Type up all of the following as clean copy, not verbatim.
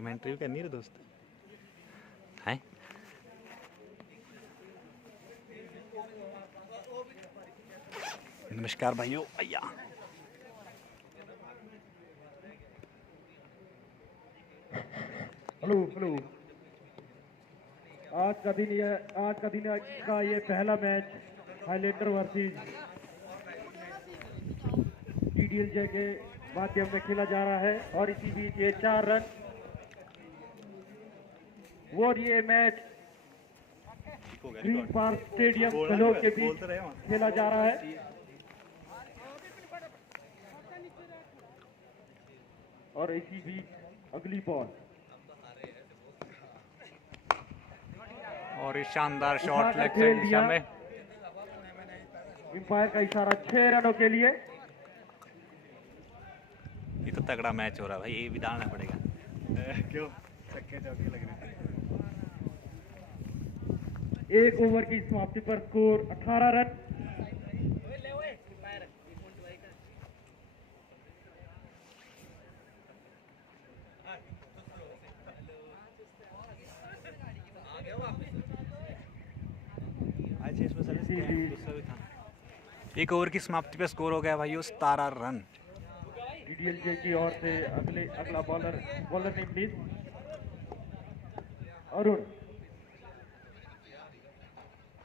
Commentary भी करनी है दोस्त है। नमस्कार भाइयों भैया। Hello hello. आज का दिन का ये पहला मैच हाईलैंडर वर्सेस डीडीएलजे के माध्यम में खेला जा रहा है और इसी बीच ये 4 रन और ये मैच ग्रीन पार्क स्टेडियम कलों के बीच खेला जा रहा है। और इसी बीच अगली बॉल और ये शानदार शॉट लेग साइड दिशा में। एम्पायर का इशारा 6 रनों के लिए। ये तो तगड़ा मैच हो रहा है भाई, ये भी डालना पड़ेगा। क्यों छक्के चौके लग रहे थे। 1 ओवर की समाप्ति पर स्कोर 18 रन। एक ओवर की समाप्ति पे स्कोर हो गया भाइयों 17 रन। डीडीएलजे की ओर से अगला बॉलर नेम प्लीज।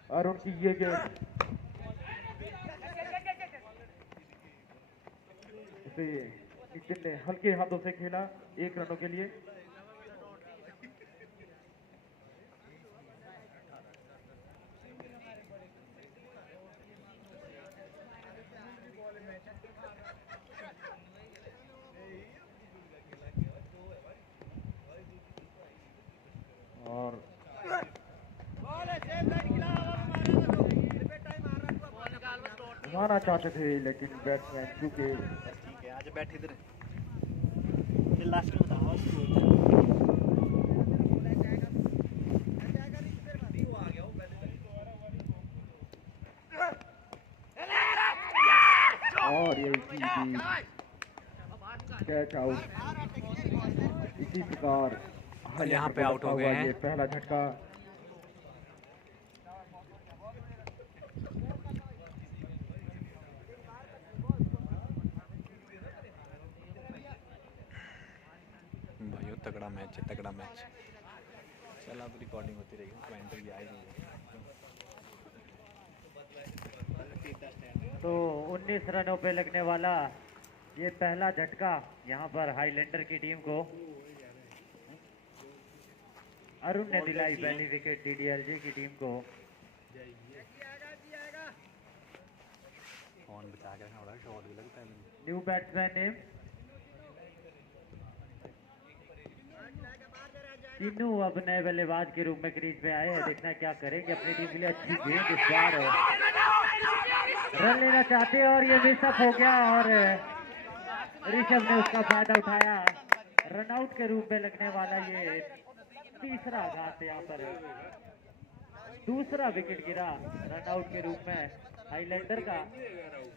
अरुण की ये गेंद इसे नितिन ने हल्के हाथों से खेला 1 रनों के लिए। और घुमाना चाहते थे लेकिन बैट्समैन चूंकि ठीक है आज बैठ इधर ये लास्ट में बताओ। और ये कैच आउट इसी प्रकार यहाँ पे आउट हो गए हैं। ये पहला झटका भाइयों तगड़ा मैच है, तगड़ा मैच। चल अब रिकॉर्डिंग होती रहेगी, कमेंट्री भी आएगी। तो 19 रनों पे लगने वाला ये पहला झटका यहाँ पर हाईलैंडर की टीम को अरुण ने दिलाई पहली विकेट डीडीएलजे की टीम को। फोन बचा के थोड़ा शॉट भी लगता है। न्यू बैट्समैन नेम तीनों अब नए बल्लेबाज के रूप में क्रीज पे आए हैं। देखना क्या करेंगे अपनी टीम के लिए। अच्छी गेंद इस बार रन लेना चाहते हैं और ये मिसअप हो गया और ऋषभ ने उसका फायदा उठाया। रनआउट के रूप में लगने वाला ये तीसरा आघात यहाँ पर दूसरा विकेट गिरा रनआउट के रूप में हाईलैंडर का।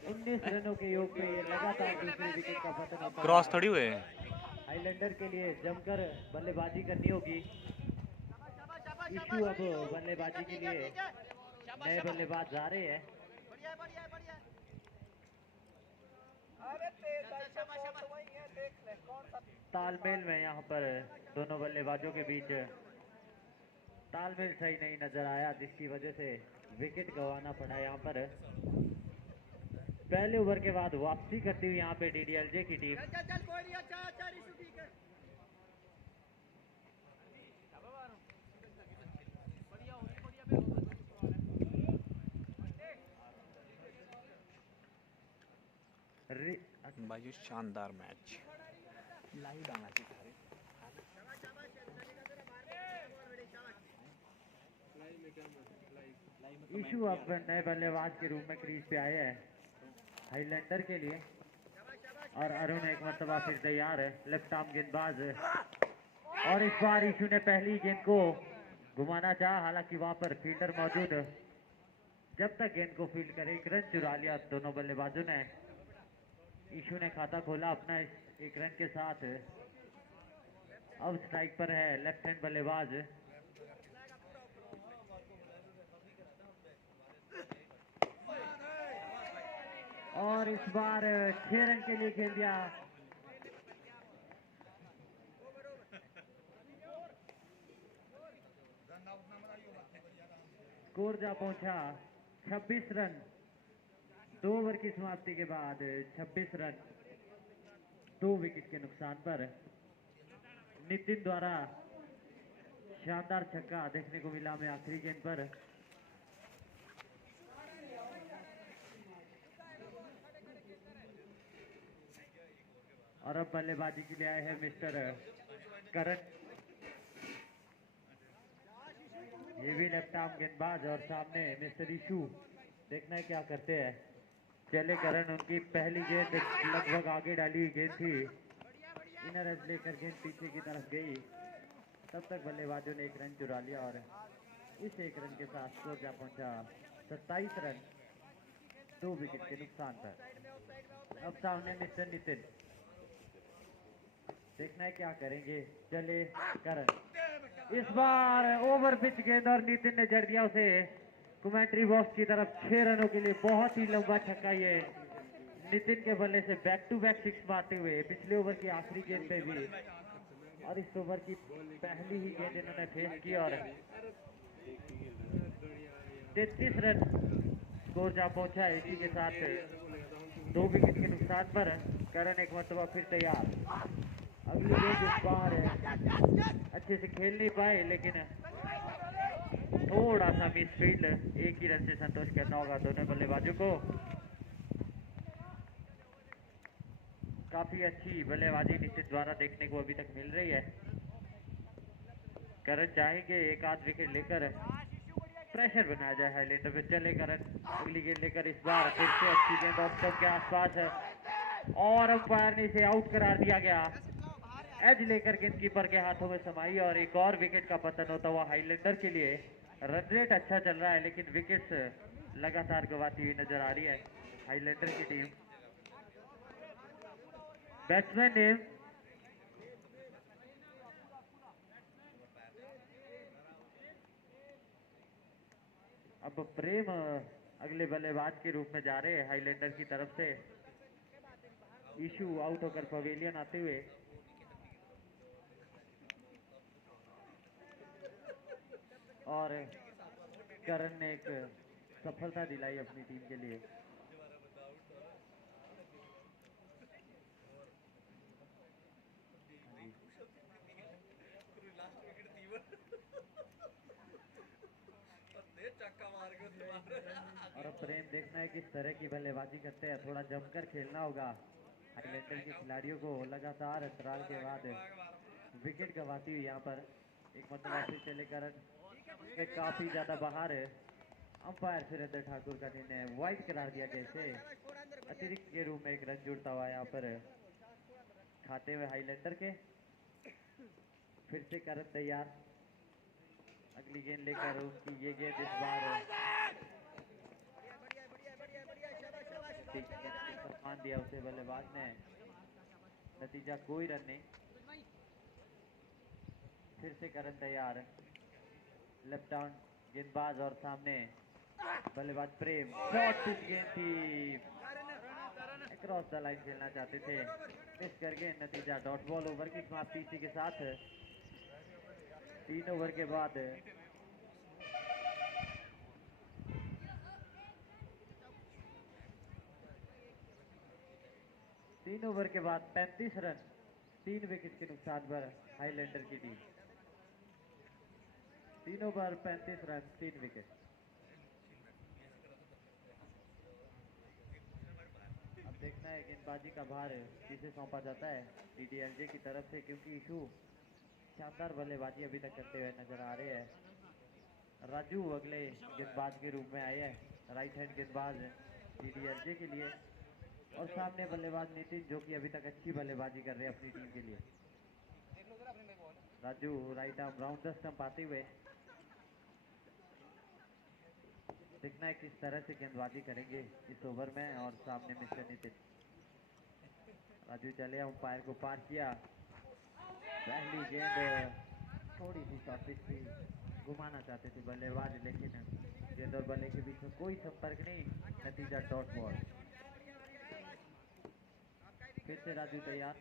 19 रनों के योग पे ये लगातार दूसरे विकेट का पतन होता है। क्रॉस थोड़ी हुए हाईलैंडर के लिए जमकर बल्लेबाजी करनी होगी। इशू अब बल्लेबाजी के लिए नए बल्लेबाज आ रहे हैं। तालमेल में यहाँ पर दोनों बल्लेबाजों के बीच तालमेल सही नहीं नजर आया, जिसकी वजह से विकेट गंवाना पड़ा यहाँ पर। पहले ओवर के बाद वापसी करती हुई यहाँ पे डीडीएलजे की टीम। भाई शानदार मैच लाइव डालना चाहिए। इशू अब नए बल्लेबाज के रूप में क्रीज पे आए हैं हाईलैंडर के लिए और अरुण एक मरतबा फिर तैयार है लेफ्ट आर्म गेंदबाज। और इस बार इशू ने पहली गेंद को घुमाना चाहा, हालांकि वहां पर फील्डर मौजूद। जब तक गेंद को फील्ड करे 1 रन चुरा लिया दोनों बल्लेबाजों ने। इशू ने खाता खोला अपना इस 1 रन के साथ। अब स्ट्राइक पर है लेफ्ट हैंड बल्लेबाज। और इस बार 6 रन के लिए खेल दिया। स्कोर जा पहुंचा 26 रन। 2 ओवर की समाप्ति के बाद 26 रन 2 विकेट के नुकसान पर। नितिन द्वारा शानदार छक्का देखने को मिला हमें आखिरी गेंद पर। और अब बल्लेबाजी के लिए आए हैं मिस्टर करण। ये भी लेफ्ट आर्म गेंदबाज और सामने मिस्टर इशू। देखना है क्या करते हैं। चले करण, उनकी पहली गेंद लगभग आगे डाली हुई गेंद थी। इनर एज लेकर गेंद पीछे की तरफ गई। तब तक बल्लेबाजों ने 1 रन चुरा लिया और इस 1 रन के साथ स्कोर जा पहुंचा 27 रन 2 विकेट के नुकसान पर। अब सामने मिस्टर नितिन। देखना है क्या करेंगे। चले करण, इस बार ओवर पिच गेंद और नितिन ने जड़ दिया उसे कमेंट्री बॉक्स की तरफ। 6 रनों के लिए बहुत ही लंबा छक्का ये नितिन के बल्ले से बैक टू बैक 6 मारते हुए पिछले ओवर की आखिरी गेंद पे भी और इस ओवर की पहली ही गेंद इन्होंने फेस की और 33 रन स्कोर जा पहुंचा है। इसी के साथ 2 विकेट के नुकसान पर करण एक मरतबा फिर तैयार। अगली गेंद इस बार अच्छे से खेल नहीं पाए लेकिन थोड़ा सा मिस फील्ड। 1 ही रन से संतोष करना होगा दोनों बल्लेबाजों को। काफी अच्छी बल्लेबाजी नितिन द्वारा देखने को अभी तक मिल रही है। करण चाहेंगे 1 आध विकेट लेकर प्रेशर बनाया जाए हाईलैंडर पे। चले करण, अगली गेंद लेकर इस बार फिर से अच्छी गेंद ऑफ स्टंप के आसपास है और अंपायर ने इसे आउट करार दिया गया। एज लेकर गेंदकीपर के हाथों में समाई और एक और विकेट का पतन होता हुआ हाईलैंडर के लिए। रन रेट अच्छा चल रहा है लेकिन विकेट्स लगातार गंवाती हुई नजर आ रही है हाईलैंडर की टीम। बैट्समैन ने अब प्रेम अगले बल्लेबाज के रूप में जा रहे हैं हाईलैंडर की तरफ से। इशू आउट होकर पवेलियन आते हुए। और करण ने एक सफलता दिलाई अपनी टीम के लिए। और अब प्रेम देखना है किस तरह की बल्लेबाजी करते हैं। थोड़ा जमकर खेलना होगा हाईलैंडर के खिलाड़ियों को। लगातार अंतराल के बाद विकेट गंवाती हुई यहाँ पर एक मतलब फिर चले करण के काफी ज्यादा बाहर है। अंपायर सुरेंद्र ठाकुर का निर्णय वाइड करार दिया गया इसे। अतिरिक्त के रूप में 1 रन जुड़ता हुआ यहाँ पर खाते हुए हाईलैंडर के। फिर से करण तैयार, अगली गेंद लेकर। उसकी ये गेंद इस बार सम्मान दिया उसे बल्लेबाज ने। नतीजा कोई रन नहीं। फिर से करण तैयार, लेफ्ट आर्म गेंदबाज और सामने बल्लेबाज प्रेम। शॉट पिच गेंद थी, क्रॉस द लाइन खेलना चाहते थे, मिस कर गए। नतीजा डॉट बॉल। ओवर की समाप्ति इसी के साथ 3 ओवर के बाद 3 ओवर के बाद 35 रन 3 विकेट के नुकसान पर हाईलैंडर की टीम। 3 over 35 run 3 wicket. अब देखना है गेंदबाजी का भार किसे सौंपा जाता है, डीडीएलजे की तरफ से, क्योंकि इशू शानदार बल्लेबाजी अभी तक करते हुए नजर आ रहे हैं। राजू अगले गेंदबाज के रूप में आए हैं, राइट हैंड गेंदबाज डीडीएलजे के लिए। और सामने बल्लेबाज नितिन जो कि अभी तक अच्छी बल्लेबाजी कर रहे हैं अपनी टीम के लिए। Raju right arm round the stump आते हुए। देखना है किस तरह से गेंदबाजी करेंगे इस ओवर में। और सामने मिस्टर नितिन। राजू चले, अंपायर को पार किया। पहली गेंद थोड़ी सी शॉर्ट पिच थी, घुमाना चाहते थे बल्लेबाज, लेकिन गेंद और बल्ले के बीच में कोई संपर्क नहीं, नतीजा डॉट बॉल। फिर से राजू तैयार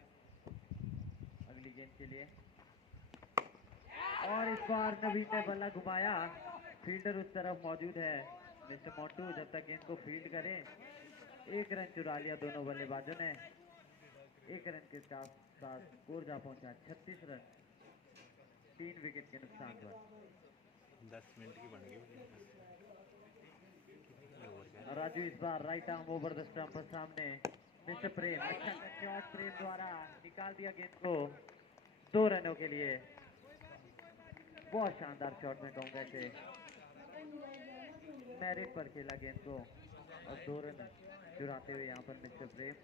अगली गेंद के लिए, और इस बार नवीन ने बल्ला घुमाया, फील्डर उस तरफ मौजूद है मिस्टर मोंटू, जब तक गेंद को फील्ड करें। एक रन चुरा लिया दोनों बल्लेबाजों ने, एक रन के साथ स्कोर जा पहुंचा 36 रन, 3 विकेट के नुकसान पर। 10 मिनट की बन गई। राजू इस बार right arm over the stump सामने, मिस्टर प्रेम, अच्छा शॉट प्रेम द्वारा निकाल दिया गेंद को 2 रनों के लिए। बहुत शानदार शॉट में कहूँगा इसे, मेरिट पर खेला गेंद को और 2 रन चुराते हुए यहाँ पर मिस्टर प्रेम।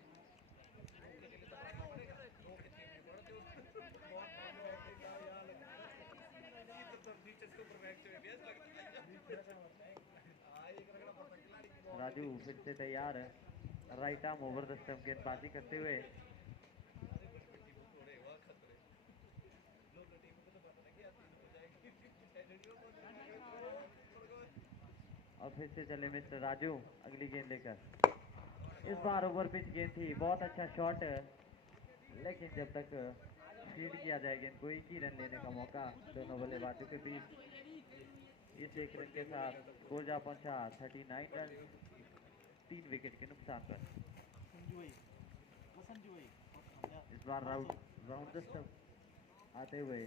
राजू फिर से तैयार है, right arm over the stump गेंदबाजी करते हुए। और फिर से चले मिस्टर राजू अगली गेंद लेकर, इस बार ओवर पिच गेंद थी, बहुत अच्छा शॉट, लेकिन जब तक फील्ड किया जाए गेंद को, एक ही रन लेने का मौका दोनों बल्लेबाजों के बीच। इस एक रन के साथ स्कोर जा पहुंचा 39 रन, 3 विकेट के नुकसान पर। इस बार राउंड द स्टंप आते हुए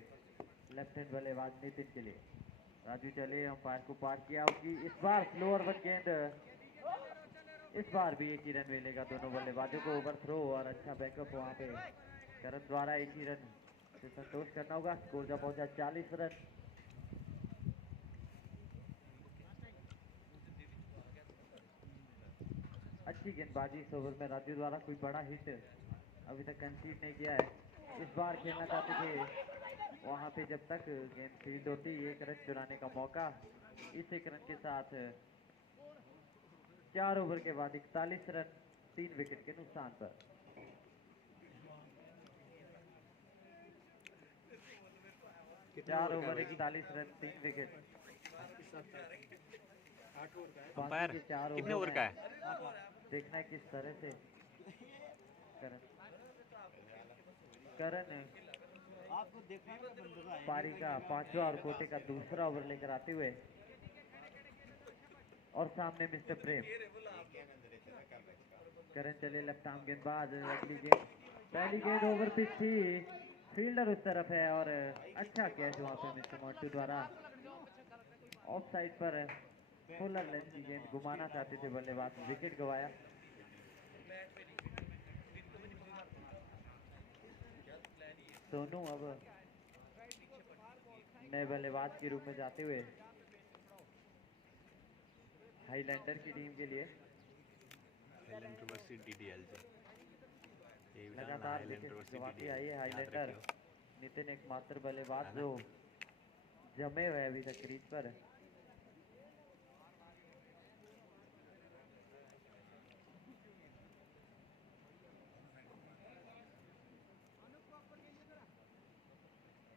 लेफ्ट हैंड बल्लेबाज नितिन के लिए, राजू चले, अंपायर को पार किया होगी, इस बार स्लोअर वन गेंद, इस बार भी एक ही रन मिलेगा दोनों बल्लेबाजों को, ओवर थ्रो और अच्छा बैकअप वहां पे करण द्वारा, एक ही रन से संतोष करना होगा। स्कोर जा पहुंचा 40 रन। अच्छी गेंदबाजी इस ओवर में राजू द्वारा, कोई बड़ा हिट अभी तक कंसीड नहीं किया है। इस बार खेलना चाहते थे वहां पे, जब तक गेंद फील्ड होती, एक रन चुराने का मौका। इस एक रन के साथ 4 ओवर के बाद 41 रन, 3 विकेट के नुकसान पर। 4 ओवर 41 रन, 3 विकेट। अंपायर कितने ओवर का है? देखना है किस तरह से करण आपको देखना पारी का 5वां और कोटे का दूसरा ओवर लेकर आते हुए, और सामने मिस्टर प्रेम। करण चले लेफ्ट आर्म गेंदबाज, अगली गेंद, पहली गेंद ओवर पिच थी, फील्डर उस तरफ है, और अच्छा कैच वहां पे मिस्टर मोंटू द्वारा, ऑफ साइड पर फुलर लेंथ की गेंद घुमाना चाहते थे बल्लेबाज, विकेट गवाया। सोनू अब नए बल्लेबाज के रूप में जाते हुए हाईलैंडर की टीम के लिए लगातार विकेट गवाते आई है हाईलैंडर। नितिन एकमात्र बल्लेबाज जो जमे हुए अभी तक क्रीज पर।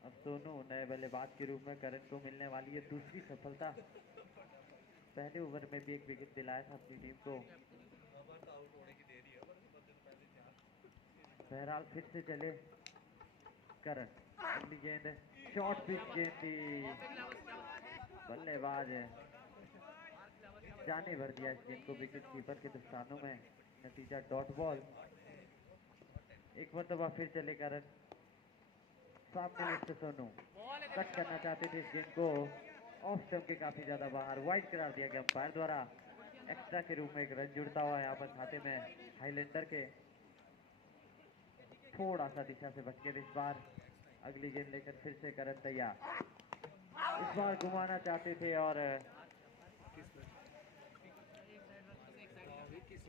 अब सोनू नए बल्लेबाज के रूप में करण को मिलने वाली है दूसरी सफलता। पहले ओवर में भी एक विकेट दिलाया था अपनी टीम को। बहरहाल फिर से चले करण, अगली गेंद शॉर्ट पिच गेंद थी, बल्लेबाज जाने भर दिया इस गेंद को विकेट कीपर के दस्तानों में, नतीजा डॉट बॉल। एक मरतबा फिर चले करण, सामने मिस्टर सोनू कट करना चाहते थे इस गेंद को, ऑफ स्टंप के काफी ज्यादा बाहर, वाइड करार दिया गया अंपायर द्वारा। एक्स्ट्रा के रूप में एक रन जुड़ता हुआ यहाँ पर खाते में हाईलैंडर के। थोड़ा सा दिशा से बच के इस बार अगली गेंद लेकर फिर से करण तैयार, इस बार घुमाना चाहते थे और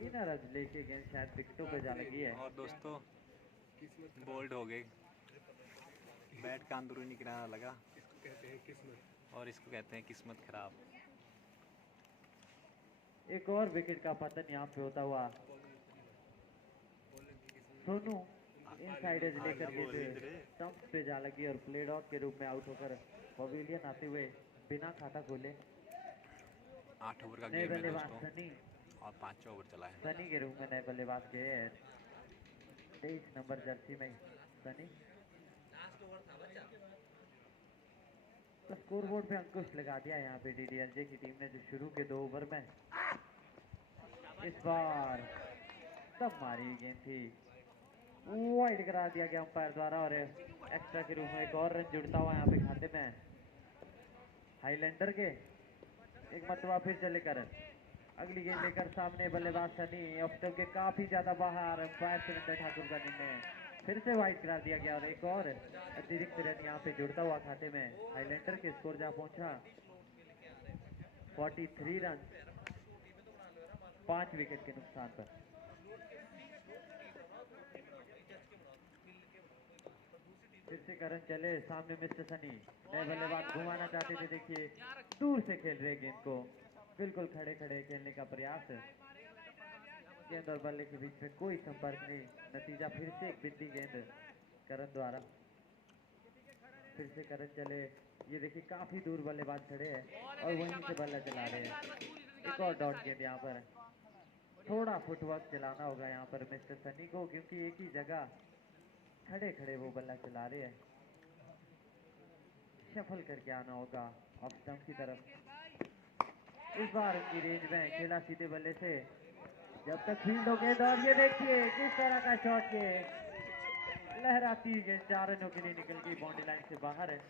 इनर एज लेके गेंद शायद विकेटों पे जा लगी है। और दोस्तों बोल्ड हो गए, बैट का अंदरूनी किनारा लगा, और इसको कहते हैं किस्मत खराब। एक और विकेट का पतन यहाँ पे होता हुआ। सोनू इनसाइड एज लेकर गेंद स्टंप पे जा लगी और प्ले डॉग के रूप में आउट होकर पवेलियन आते हुए बिना खाता खोले 8 ओवर का नए गेम है बल्लेबाज दोस्तों सनी और 5 ओवर चला है। सनी के रूप में नए बल्लेबाज गए हैं 23 नंबर जर्सी में सनी। तो स्कोरबोर्ड पे अंकुश लगा दिया यहाँ पे डीडीएलजे की टीम ने जो शुरू के 2 ओवर में इस बार तब मारी हुई गेंद थी वाइड करा दिया गया अंपायर द्वारा और एक्स्ट्रा के रूप में एक और रन जुड़ता हुआ यहाँ पे खाते में हाईलैंडर के एक मरतबा फिर से लेकर अगली गेंद लेकर सामने बल्लेबाज सनी ऑफ स्टंप के काफी ज्यादा बाहर अंपायर सुरेंद्र ठाकुर का निर्णय फिर से वाइड करार दिया गया और एक और अतिरिक्त रन यहाँ पे जुड़ता हुआ खाते में हाईलैंडर के स्कोर जा पहुंचा 43 रन 5 विकेट के नुकसान पर। फिर से करन चले सामने मिस्टर सनी नए बल्लेबाज घुमाना चाहते थे देखिए दूर से खेल रहे गेंद को बिल्कुल खड़े खड़े खेलने का प्रयास गेंद और बल्ले के बीच में कोई संपर्क नहीं नतीजा फिर से एक बिंदी गेंद करन द्वारा। फिर से करन चले ये देखिए काफी दूर बल्लेबाज खड़े हैं और वहीं से बल्ला चला रहे हैं एक और डॉट गेंद यहाँ पर थोड़ा फुटवर्क चलाना होगा यहाँ पर मिस्टर सनी को क्योंकि एक ही जगह खड़े खड़े वो बल्ला चला रहे हैं शफल करके आना होगा ऑफ स्टंप की तरफ। इस बार उनकी रेंज में खेला सीधे बल्ले से जब तक फील्ड हो गए और ये देखिए किस तरह का शॉट के लहराती गेंद 4 रनों के लिए निकल गई बाउंड्री लाइन से बाहर है।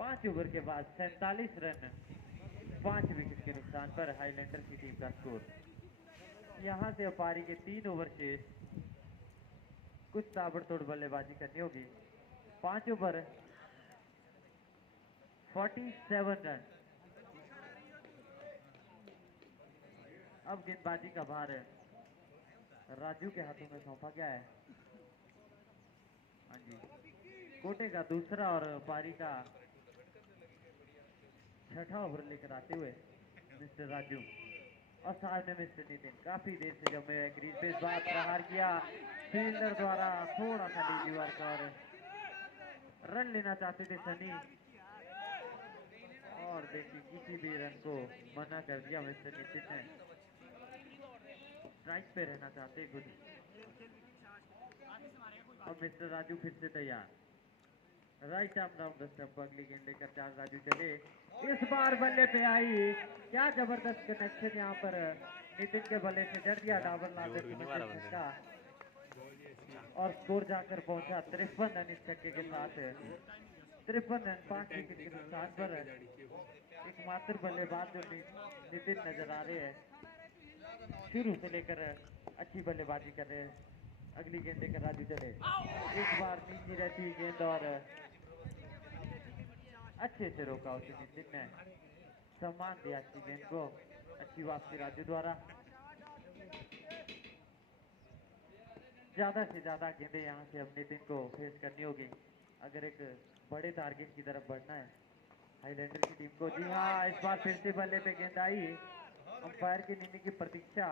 5 ओवर के बाद 47 रन 5 विकेट के नुकसान पर हाईलैंडर की टीम का स्कोर। यहाँ से पारी के 3 ओवर शेष कुछ ताबड़तोड़ बल्लेबाजी करनी होगी 5 ओवर 47 रन। अब गेंदबाजी का भार राजू के हाथों में सौंपा गया है। हाँ जी कोटे का दूसरा और पारी का 6ठा ओवर लेकर आते हुए मिस्टर राजू और साथ में मिस्टर नितिन काफी देर से जमे हुए क्रीज पे इस बार प्रहार किया फील्डर द्वारा थोड़ा सा लीजी वर्क और रन लेना चाहते थे सनी और देखिए किसी भी रन को मना कर दिया मिस्टर नितिन ने स्ट्राइक पे रहना चाहते खुद। अब मिस्टर राजू फिर से तैयार right arm down the stump अगली गेंद लेकर 4 राजू चले इस बार बल्ले पे आई क्या जबरदस्त कनेक्शन यहाँ पर नितिन के बल्ले से जड़ दिया डाबर लाते का और स्कोर जाकर पहुंचा 53 रन इस छक्के के साथ 53 रन 5 विकेट के नुकसान पर एकमात्र बल्लेबाज जो नितिन नजर आ रहे हैं शुरू से लेकर अच्छी बल्लेबाजी कर रहे हैं। अगली गेंद लेकर राजू चले इस बार नीची रहती गेंद और अच्छे से रोका उसे नितिन ने सम्मान दिया अच्छी गेंद को अच्छी वापसी राजू द्वारा। ज्यादा से ज्यादा गेंदें यहाँ से अब नितिन को फेस करनी होगी अगर एक बड़े टारगेट की तरफ बढ़ना है हाईलैंडर की टीम को। जी हाँ इस बार फिर से बल्ले पे गेंद आई अंपायर के निर्णय की प्रतीक्षा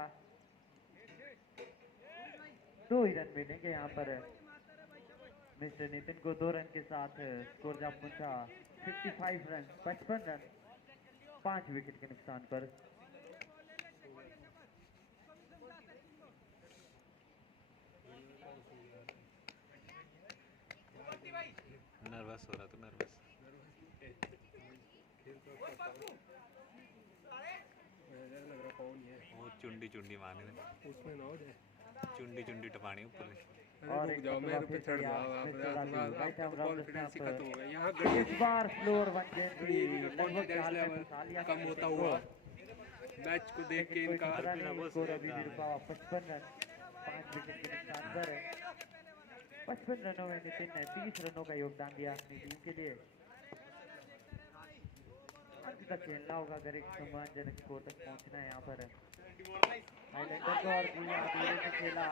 2 ही रन मिलेंगे यहाँ पर मिस्टर नितिन को 2 रन के साथ स्कोर जा पहुंचा 55 रन 55 रन 5 विकेट के नुकसान पर। नर्वस हो रहा था नर्वस वो चुंडी चुंडी मारने उसमें ना हो जाए चुंडी चुंडी टपानी ऊपर से और रुक जाओ मेरे पे चढ़ जाओ आप कॉन्फिडेंस ही खत्म हो गया यहाँ इस बार स्लोअर वन गेंद कॉन्फिडेंस लेवल कम होता हुआ मैच को देख के इनका स्कोर अभी भी रुका हुआ 55 रन 5 विकेट के नुकसान पर 55 रनों में नितिन ने 30 रनों का योगदान दिया अपनी टीम के लिए। अंत तक खेलना होगा अगर एक सम्मानजनक स्कोर तक पहुंचना है यहाँ पर हाईलैंडर को और धीरे से खेला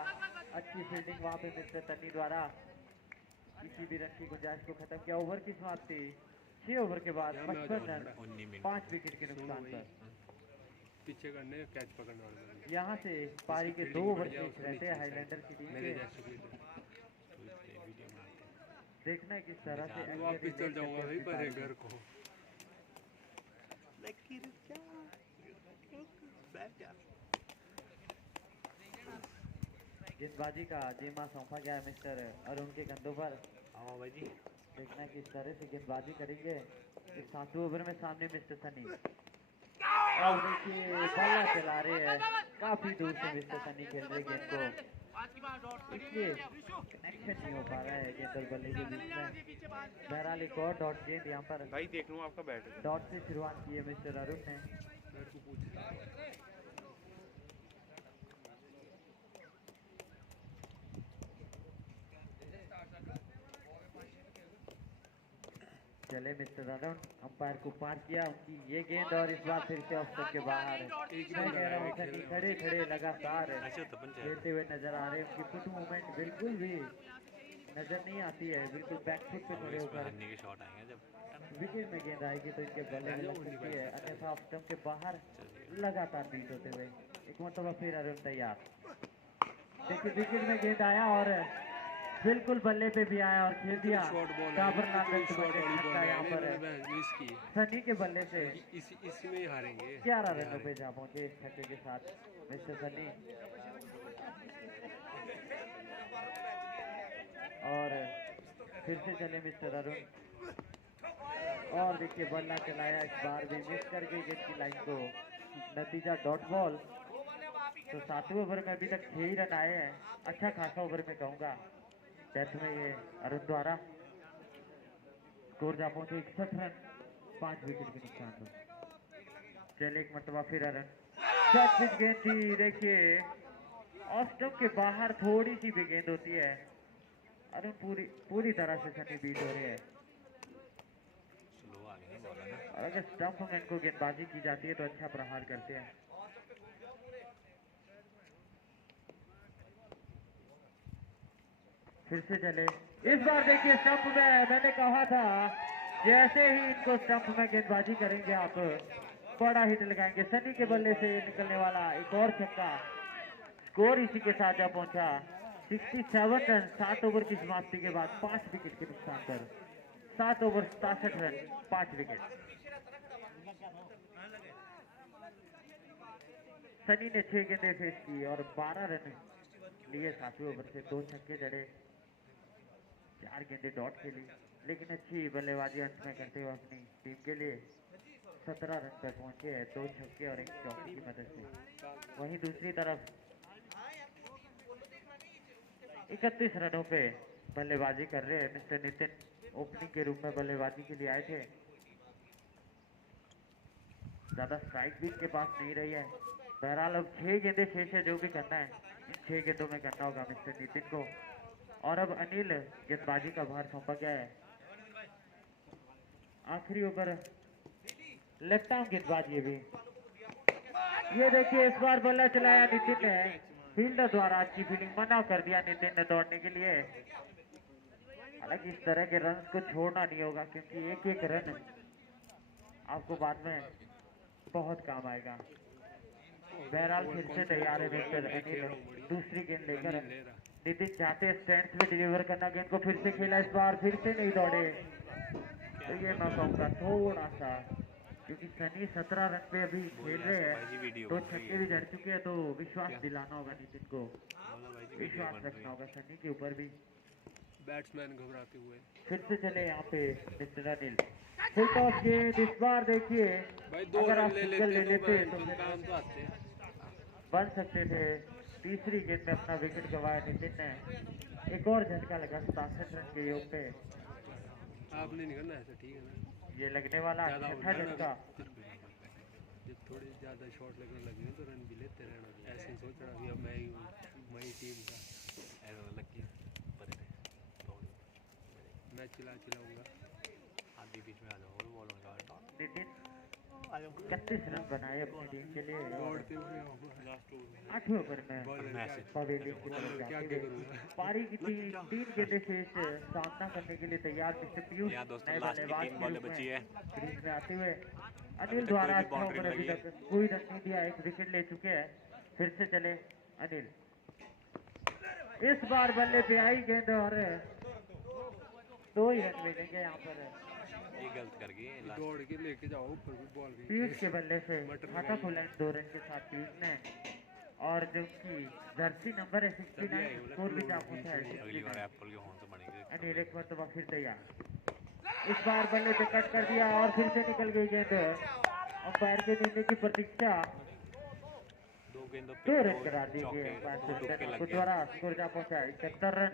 अच्छी फील्डिंग वहाँ पे मिस्टर तन्नी द्वारा किसी भी रन की गुंजाइश को खत्म किया। ओवर की समाप्ति 6 ओवर के बाद 55 रन 5 विकेट के नुकसान पर पीछे करने कैच पकड़ने वाले यहाँ से पारी के 2 ओवर शेष रहते हैं हाईलैंडर की टीम मेरे के। जैसे भी वीडियो बनाते हैं। देखना है किस तरह से मैं वापस चल जाऊंगा भाई पर घर को। गेंदबाजी का जिम्मा सौंपा गया है मिस्टर अरुण के कंधों पर। हाँ भाई जी, देखना है किस तरह से गेंदबाजी करेंगे इस 7वें ओवर में। सामने मिस्टर सनी, और देखिए बल्ला चला रहे हैं, काफी दूर से मिस्टर सनी खेल रहे गेंद को, इसलिए कनेक्शन नहीं हो पा रहा है गेंद और बल्ले के बीच में। बहरहाल एक और डॉट गेंद यहाँ पर भाई देख लूँ आपका बैट। डॉट से शुरुआत की है मिस्टर अरुण ने। मेरे को पूछ चले मिस्टर अरुण, अंपायर को पार किया उनकी ये गेंद, और इस बार फिर से ऑफ स्टंप के बाहर। मैं कह रहा हूँ सनी खड़े खड़े लगातार ऐसे होता पंचायत। खेलते हुए नजर आ रहे हैं। उनकी फुट मूवमेंट बिल्कुल भी नजर नहीं आती है, बिल्कुल बैक फुट पे खड़े होकर। हन्नी के शॉट आएंगे जब विकेट में गेंद आएगी तो इनके बल्ले में लग सकती है, अन्यथा ऑफ स्टंप के बाहर लगातार बीट होते हुए। एक मरतबा फिर अरुण तैयार। देखिए विकेट में गेंद आया और बिल्कुल बल्ले पे भी आया और खेल दिया। शॉर्ट बॉल काबरनाथ शॉर्ट वाली बॉल का यहाँ पर है मिस की सनी के बल्ले से इसमें ही हारेंगे 11 रनों पे जा पहुंचे इस छक्के के साथ मिस्टर सनी। और फिर से चले मिस्टर अरुण, और देखिए बल्ला चलाया, इस बार भी मिस कर गई गेंद की लाइन को। नतीजा डॉट बॉल। तो 7वें ओवर में अभी तक 6 ही रन आए हैं, अच्छा खासा ओवर में कहूँगा। डेथ में ये अरुण द्वारा स्कोर जा पहुंचे 61 रन, 5 विकेट के नुकसान पर। चले एक मरतबा फिर अरुण, शॉर्ट पिच गेंद थी। देखिए ऑफ स्टंप के बाहर थोड़ी सी भी गेंद होती है, अरुण पूरी तरह से सनी बीट हो रहे हैं। स्लो आ गए ना बॉल ना। और अगर स्टंप में इनको गेंदबाजी की जाती है तो अच्छा प्रहार करते हैं। फिर से चले, इस बार देखिए स्टंप में, मैंने कहा था जैसे ही इनको स्टंप में गेंदबाजी करेंगे आप बड़ा हिट लगाएंगे। सनी के बल्ले से निकलने वाला एक और छक्का, स्कोर इसी के साथ जा पहुंचा 67 रन 7 ओवर की समाप्ति के बाद 5 विकेट के नुकसान पर। 7 ओवर 67 रन 5 विकेट। सनी ने 6 गेंदें फेस की और 12 रन लिए 7वें ओवर से। 2 छक्के जड़े, 4 गेंदें डॉट खेली, लेकिन अच्छी बल्लेबाजी अंत में करते हुए अपनी टीम के लिए 17 रन पर पहुंचे हैं, 2 छक्के और 1 चौके की मदद से। वहीं दूसरी तरफ 31 रनों पे बल्लेबाजी कर रहे हैं मिस्टर नितिन, ओपनिंग के रूप में बल्लेबाजी के लिए आए थे। ज्यादा स्ट्राइक भी इनके पास नहीं रही है। बहरहाल अब 6 गेंदें शेष है, जो भी करना है इन 6 गेंदों में करना होगा मिस्टर नितिन को। और अब अनिल गेंदबाजी का भार सौंपा गया है। आखिरी ओवर लेफ्ट आर्म गेंदबाज ये भी। ये देखिए इस बार बल्ला चलाया नितिन ने, फील्डर द्वारा अच्छी फील्डिंग, मना कर दिया नितिन ने दौड़ने के लिए। हालांकि इस तरह के रन को छोड़ना नहीं होगा, क्योंकि एक एक रन आपको बाद में बहुत काम आएगा। बहरहाल फिर से तैयार है मिस्टर अनिल दूसरी गेंद लेकर। नितिन चाहते स्टैंड में डिलीवर करना गेंद को, फिर से खेला, इस बार फिर से नहीं दौड़े। तो ये मैं कहूँगा थोड़ा सा, क्योंकि सनी 17 रन पे अभी खेल रहे हैं, 2 छक्के भी जड़ चुके हैं, तो विश्वास दिलाना होगा नितिन को, विश्वास रखना होगा सनी के ऊपर भी। बैट्समैन घबराते हुए फिर से चले यहाँ पे मिस्टर अनिल, फुल टॉस गेंद। इस बार देखिए भाई 2 अगर आप रन ले सिंगल ले लेते लेते तो तो काम तो आते बन सकते थे। तीसरी गेंद में अपना विकेट गंवाया नितिन ने। एक और झटका लगा 67 रन के योग पे। आपने नहीं करना ऐसा, ठीक है ना? ये लगने वाला छठा झटका। जब थोड़े ज़्यादा शॉट लगने लगे तो रन भी लेते रहना, ऐसे ही सोच रहा अभी अब मैं ही टीम का ऐसा मतलब कि बड़े मैं चिल्लाऊंगा। आधी बीच में आ जाओ बॉल लगा। नितिन 31 रन बनाए अपनी टीम के लिए। दौड़ते हुए लास्ट ओवर 8वें ओवर में मैसेज पवेलियन की तरफ क्या जाते क्या हुए करूँगा पारी की तीन गेंदें शेष सामना करने के लिए तैयार मिस्टर पीयूष यहाँ दोस्तों नए लास्ट की बल्लेबाज 3 के बॉलें रूप बची में है। क्रीज में आते हुए अभी अनिल तक द्वारा कोई भी 8 बाउंड्री ओवर नहीं अभी लगी है। तक कोई रन नहीं दिया, एक विकेट ले चुके हैं। फिर से चले अनिल, इस बार बल्ले पे आई गेंद और 2 ही रन मिलेंगे यहाँ पर। ये गलत कर गई लास्ट। दौड़ के लेके जाओ ऊपर भी बॉल भी पीयूष के बल्ले से मटर खाता लगाई। खुला 2 रन के साथ पीयूष ने, और जो कि जर्सी नंबर है 69 स्कोर भी जा पहुंचा है अगली बार 69। एप्पल के फोन से बनेंगे। अनिल एक मरतबा फिर तैयार, इस बार बल्ले पे कट कर दिया और फिर से निकल गई गेंद। अंपायर के निर्णय की प्रतीक्षा, 2 गेंदों 2 पे रन करार दी गई अंपायर दो तुक्के सुरेंद्र लग को गए। द्वारा। स्कोर जा पहुंचा 71 रन।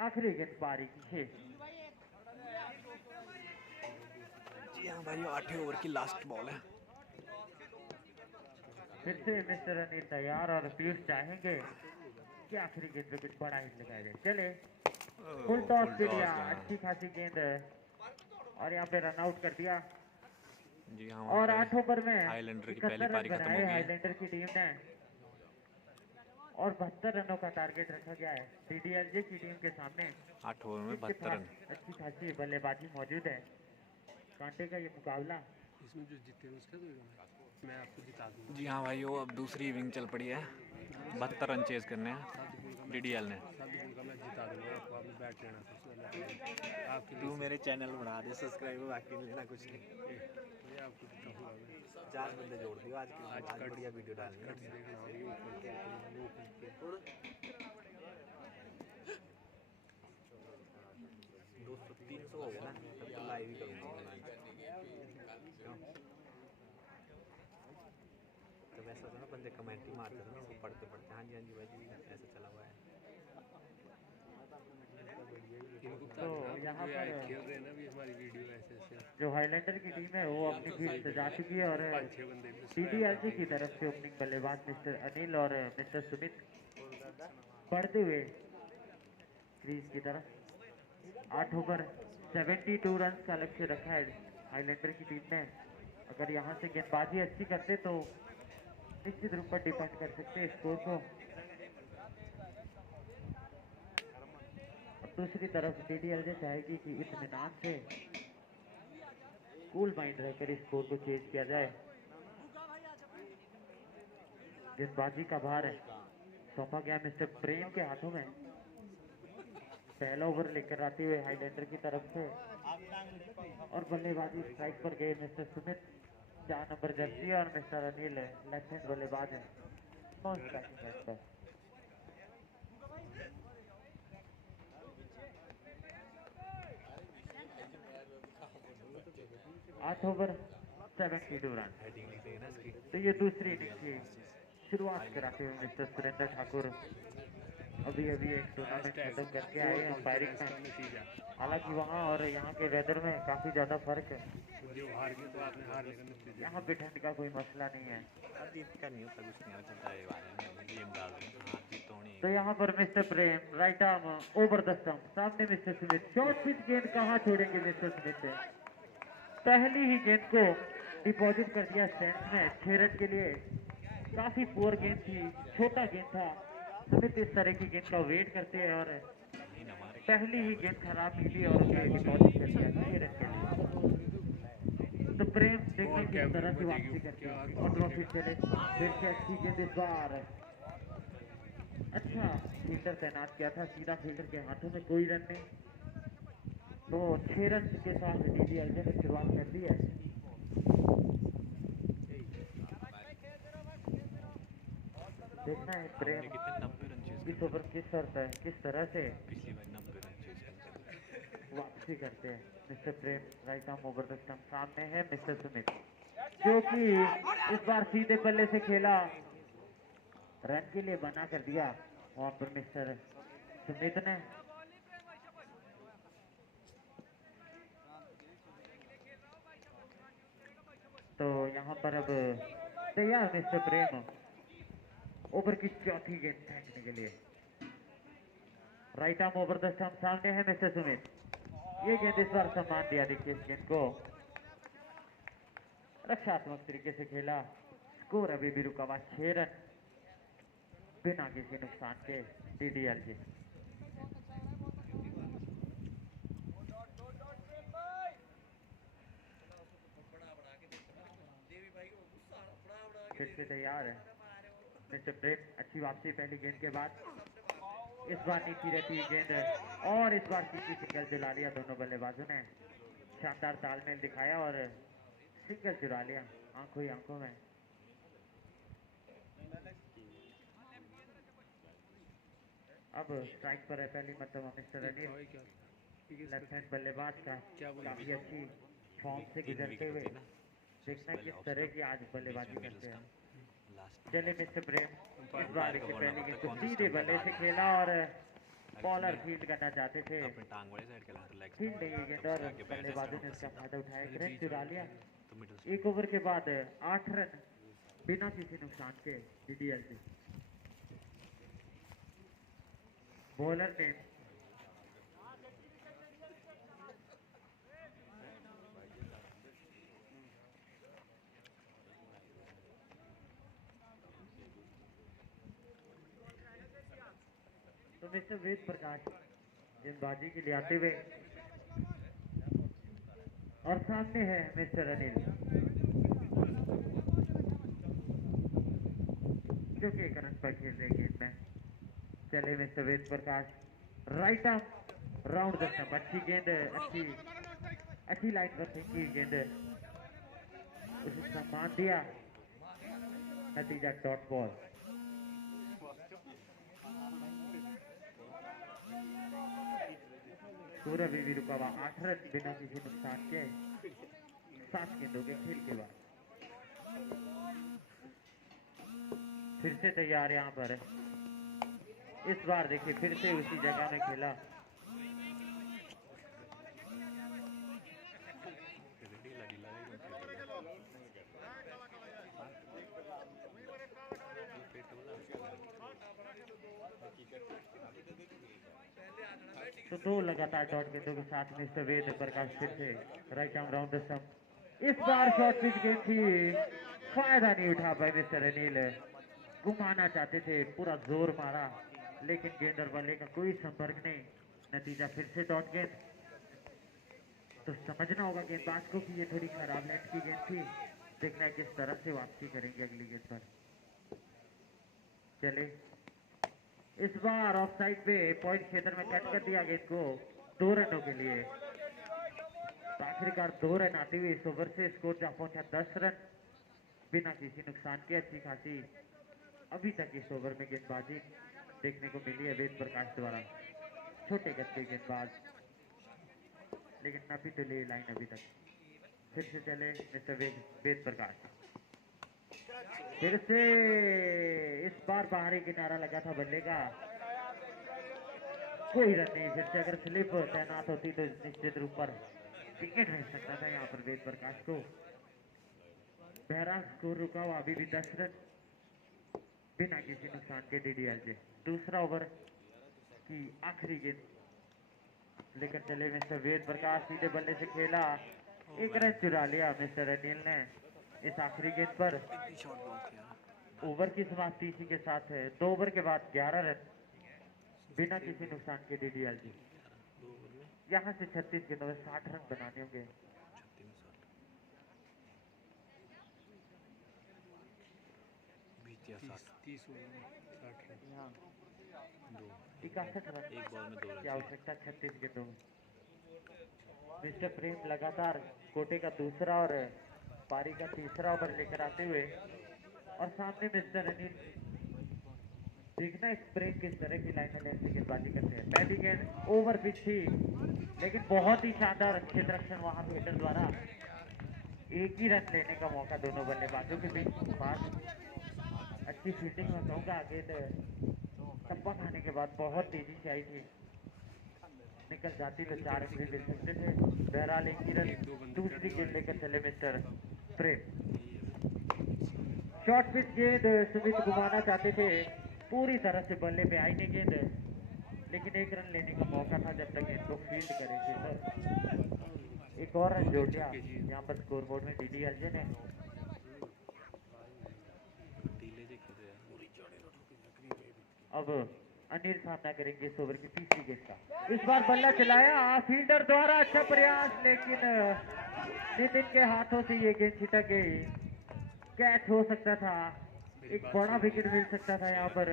आखिरी गेंद पारी की 6। जी हाँ भाई 8वें ओवर की लास्ट बॉल है। फिर से मिस्टर अनिल तैयार और पीयूष चाहेंगे कि आखिरी गेंद पे कुछ बड़ा हिट लगाया जाए। चले फुल टॉस पे लिया, अच्छी खासी गेंद और यहाँ पे रन आउट कर दिया। जी हाँ और 8 ओवर में हाईलैंडर की 71 पहली रन पारी खत्म बनाए हो गई है। हाईलैंडर की टीम ने, और 72 रनों का टारगेट रखा गया है डीडीएलजे की टीम के सामने। 8 ओवर में जिसके 72 रन। पास अच्छी खासी बल्लेबाजी मौजूद है। कांटे का ये मुकाबला। इसमें जो जीते उसका तो मैं आपको जिता दूंगा। जी हाँ भाई वो अब दूसरी इनिंग चल पड़ी है। 72 रन चेज करने हैं डीडीएल ने। 7 बॉल का मैं जिता दूंगा आपको। आपने बैट लेना था उसमें आपके तू मेरे चैनल बना दे सब्सक्राइबर, बाकी नहीं लेना कुछ नहीं। लिए आपको जिताऊंगा मैं। 4 बंदे जोड़ दियो आज कट- बढ़िया वीडियो डालनी कट देखना होगी ऊपर के, वो करके। 200-300 हो गया ना, तब तो लाइव ही करूँगा मैं। तो वैसा था ना, बंदे कमेंट ही मारते थे ना, उसको पढ़ते पढ़ते हाँ जी भाई जी ऐसा चला हुआ है। इनको तो बताना यहाँ जो पर खेल रहे हैं ना भी हमारी वीडियो ऐसे ऐसे जो हाईलैंडर की टीम है वो अपनी फील्ड सजा चुकी है, और 5-6 बंदे भी डीडीएलजे की तरफ से ओपनिंग बल्लेबाज मिस्टर अनिल और मिस्टर सुमित बढ़ते हुए क्रीज की तरफ। 8 ओवर 72 रन का लक्ष्य रखा है हाईलैंडर की टीम ने। अगर यहाँ से गेंदबाजी अच्छी करते तो निश्चित रूप पर डिपेंड कर सकते हैं स्कोर को। और दूसरी तरफ डीडीएलजे चाहेगी कि इत्मीनान से कूल माइंड रहकर स्कोर को चेज किया जाए। गेंदबाजी का भार सौंपा गया मिस्टर प्रेम के हाथों में। पहला ओवर लेकर आते हुए हाईलैंडर की तरफ से, और बल्लेबाजी स्ट्राइक पर गए मिस्टर सुमित 4 नंबर जर्सी, और मिस्टर अनिल लेफ्ट हैंड बल्लेबाज है नॉन स्ट्राइकिंग एंड पर। 8 ओवर 72 रन। तो ये दूसरी इनिंग की शुरुआत कराते हुए मिस्टर सुरेंद्र ठाकुर अभी एक टूर्नामेंट खत्म करके आए हैं अंपायरिंग में। हालांकि वहाँ और यहाँ के वेदर में काफ़ी ज़्यादा फर्क है। जो हार गए तो आपने हार लेकर नतीजे यहाँ पे ठंड का कोई मसला नहीं है। जीत का नहीं होता, कुछ नहीं होता है बारे में गेम डाल रहे हैं। हाँ जीत तो नहीं। तो यहाँ पर mister Prem right arm over the stump, सामने मिस्टर सुमित। शॉर्ट पिच गेंद कहाँ छोड़ेंगे मिस्टर सुमित? पहली ही गेंद को डिपॉजिट कर दिया स्टैंड में 6 रन के लिए। काफी पुअर गेंद थी, छोटा गेंद था। सुमित इस तरह की गेंद का वेट करते हैं और पहली ही गेंद खराब निकली और उसे डिपॉजिट कर दिया 6 रन के लिए। तो प्रेम देखने किस तरह से वापसी करते हैं और ट्रॉफी चले। फिर से अच्छी गेंद इस बार, अच्छा फील्डर तैनात किया था, सीधा फील्डर के हाथों में, कोई रन नहीं। तो 6 रन के साथ डीडीएलजे ने शुरुआत कर दी है। देखना है प्रेम कितने 90 रन चेज इस ओवर किस तरह से पिछली बार 90 रन चेज करते वापसी करते हैं। Mister Prem right arm over the stump, सामने है मिस्टर सुमित जो कि इस बार सीधे बल्ले से खेला, रन के लिए बना कर दिया वहां पर मिस्टर सुमित ने। तो यहाँ पर अब तैयार मिस्टर प्रेम ओवर की चौथी गेंद फेंकने के लिए। Right arm over the stump, सामने है मिस्टर सुमित। ये गेंद इस बार सम्मान दिया, देखिए इस गेंद को रक्षात्मक तरीके से खेला। स्कोर अभी भी रुका हुआ 6 रन बिना किसी नुकसान के डीडीएल के। फिर से तैयार है मिस्टर प्रेम, अच्छी वापसी पहली गेंद के बाद। इस बार नीचे रहती है गेंद और इस बार सीधी सिंगल चुरा लिया दोनों बल्लेबाजों ने। शानदार तालमेल दिखाया और सिंगल चुरा लिया आंखों ही आंखों में। अब स्ट्राइक पर है पहली मतलब मिस्टर अनिल, लेफ्ट हैंड बल्लेबाज का काफी अच्छी फॉर्म से गुजरते हुए। देखना किस तरह की आज बल्लेबाजी करते हैं। चले मिस्टर प्रेम, इस बार की पहली गेंद को सीधे बल्ले से खेला और बॉलर फील्ड करना चाहते थे, अपने टांग वाले साइड खेला तो लेग फील्ड नहीं गेंद और बल्लेबाजों ने इसका फायदा उठाया, एक रन चुरा लिया। तो मिडल एक ओवर के बाद 8 रन बिना किसी नुकसान के डीडीएल से। बॉलर ने तो मिस्टर वेद प्रकाश गेंदबाजी के लिए आते हुए और सामने है मिस्टर अनिल जो कि एक रन पर खेल रहे गेंद में। चले mister Ved Prakash, right arm round the stump, अच्छी गेंद, अच्छी लाइन पर फेंकी गेंद, उसे सम्मान दिया, नतीजा डॉट बॉल। पूरा भी रुका हुआ 8 रन बिना किसी नुकसान के 7 गेंदों के खेल के बाद। फिर से तैयार यहाँ पर, इस बार देखिए फिर से उसी जगह में खेला। तो 2 लगातार डॉट गेंदों के साथ मिस्टर वेद प्रकाश फिर से right arm round the stump. इस बार शॉर्ट पिच गेंद थी, फायदा नहीं उठा पाए मिस्टर अनिल, घुमाना चाहते थे, पूरा जोर मारा लेकिन गेंद और बल्ले का कोई संपर्क नहीं। नतीजा फिर से डॉट गेंद। तो समझना होगा गेंदबाज को कि ये थोड़ी खराब लेंथ की गेंद थी। देखना है किस तरह से वापसी करेंगे अगली गेंद पर। चले इस बार ऑफ साइड पे पॉइंट क्षेत्र में कट कर दिया गेंद को 2 रनों के लिए। तो आखिरकार 2 रन आते हुए इस ओवर से स्कोर जा पहुंचा 10 रन बिना किसी नुकसान के। अच्छी खासी अभी तक इस ओवर में गेंदबाजी देखने को मिली है वेद प्रकाश द्वारा। छोटे गज के गेंदबाज लेकिन नपी तो ले लाइन अभी तक। फिर से चले मिस्टर वेद प्रकाश, फिर से इस बार बाहरी किनारा लगा था बल्ले का, कोई रन नहीं। फिर से अगर स्लिप तैनात होती तो निश्चित रूप पर विकेट रह सकता था यहाँ पर वेद प्रकाश को। बहरहाल स्कोर रुका हुआ अभी भी 10 रन बिना किसी नुकसान के डीडीएल से। दूसरा ओवर की आखिरी गेंद लेकर चले मिस्टर वेद प्रकाश, सीधे बल्ले से खेला, 1 रन चुरा लिया मिस्टर अनिल ने इस आखिरी गेंद पर। ओवर की समाप्ति इसी के साथ है। 2 ओवर के बाद 11 रन बिना किसी नुकसान के डीडीएल जी। यहाँ से 36 गेंदों में 60 रन बनाने होंगे। 61 रन एक बॉल में 2 रन की आवश्यकता 36 गेंदों में। मिस्टर प्रेम लगातार कोटे का दूसरा और पारी का तीसरा ओवर लेकर आते हुए और सामने मिस्टर अनिल। देखना इस प्रेम किस तरह की लाइन में लेकर गेंदबाजी करते हैं। पहली गेंद ओवर पिच थी लेकिन बहुत ही शानदार क्षेत्र रक्षण वहां फील्डर द्वारा। एक ही रन लेने का मौका दोनों बल्लेबाजों के बीच पास। अच्छी फील्डिंग में कहूँगा, गेंद टप्पा खाने के बाद बहुत तेजी से आई थी, निकल जाती तो 4 रन भी मिल सकते थे। बहरहाल एक ही रन। दूसरी गेंद लेकर चले मिस्टर प्रेम, शॉर्ट पिच गेंद सुमित घुमाना चाहते थे, पूरी तरह से बल्ले पे आई नहीं गेंद, लेकिन 1 रन लेने का मौका था जब तक गेंद को फील्ड करेंगे। सर एक और रन जोड़ दिया यहाँ पर स्कोर बोर्ड में डीडीएलजे ने। अब अनिल सामना करेंगे इस ओवर की तीसरी गेंद का। इस बार बल्ला चलाया फील्डर द्वारा, अच्छा प्रयास, लेकिन नितिन के हाथों से ये गेंद छिटक गई। कैच हो सकता था, एक बड़ा विकेट मिल सकता था यहाँ पर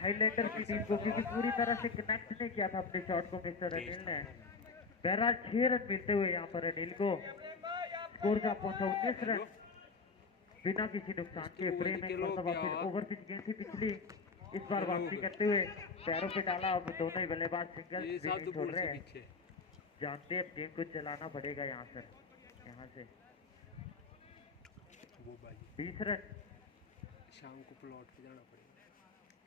हाईलैंडर की टीम को, क्योंकि पूरी तरह से कनेक्ट नहीं किया था अपने शॉट को मिस्टर अनिल ने। बहरहाल 6 रन मिलते हुए यहाँ पर अनिल को स्कोर जा पहुंचा 19 रन बिना किसी नुकसान के। प्रेम एक मरतबा फिर ओवर पिच गेंद थी पिछली, इस बार वापसी करते हुए पैरों पे डाला। अब दोनों ही बल्लेबाज सिंगल भी नहीं छोड़ रहे हैं, जानते हैं अब गेम को चलाना पड़ेगा यहाँ से। 20 रन शाम को प्लॉट पे जाना पड़ेगा।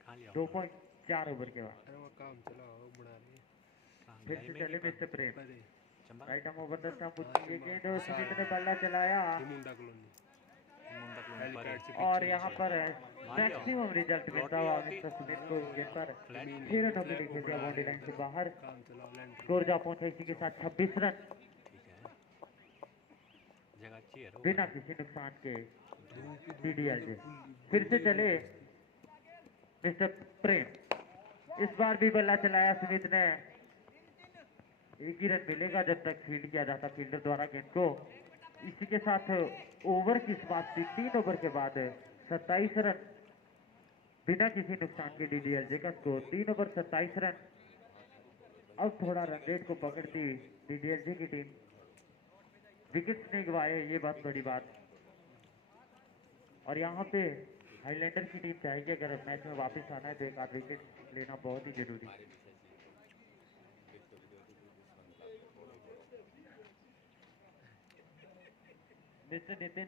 खा लिया 2.4 ओवर के बाद। अरे वो काम चला बना लिए फिर से चले मिस्टर प्रेम, अरे Chamba right arm over the stump, ये गेंद सुमित ने बल्ला चलाया मुंडा कॉलोनी मुंडा क्लोन पर हेलीपैड से और यहाँ पर मैक्सिमम रिजल्ट मिलता हुआ मिस्टर सुमित को इस गेंद पर 6 रनों के लिए खेल दिया बाउंड्री लाइन से बाहर। काम चला लैंड स्कोर जा पहुंचा इसी के साथ 26 रन ठीक है, जगह अच्छी है बिना किसी नुकसान के डीडीएलजे। फिर से चले मिस्टर प्रेम, इस बार भी बल्ला चलाया सुमित ने। एक ही रन मिलेगा जब तक फील्ड किया जाता फील्डर द्वारा गेंद को। इसी के साथ ओवर की समाप्ति 3 ओवर के बाद 27 रन बिना किसी नुकसान के डीडीएलजे का स्कोर 3 ओवर 27 रन। अब थोड़ा रन रेट को पकड़ती डीडीएलजे की टीम, विकेट्स नहीं गवाए, ये बहुत बड़ी बात। और यहाँ पे हाईलैंडर की टीम चाहेगी अगर मैच में वापस आना है तो एक आध विकेट लेना बहुत ही जरूरी है। मिस्टर नितिन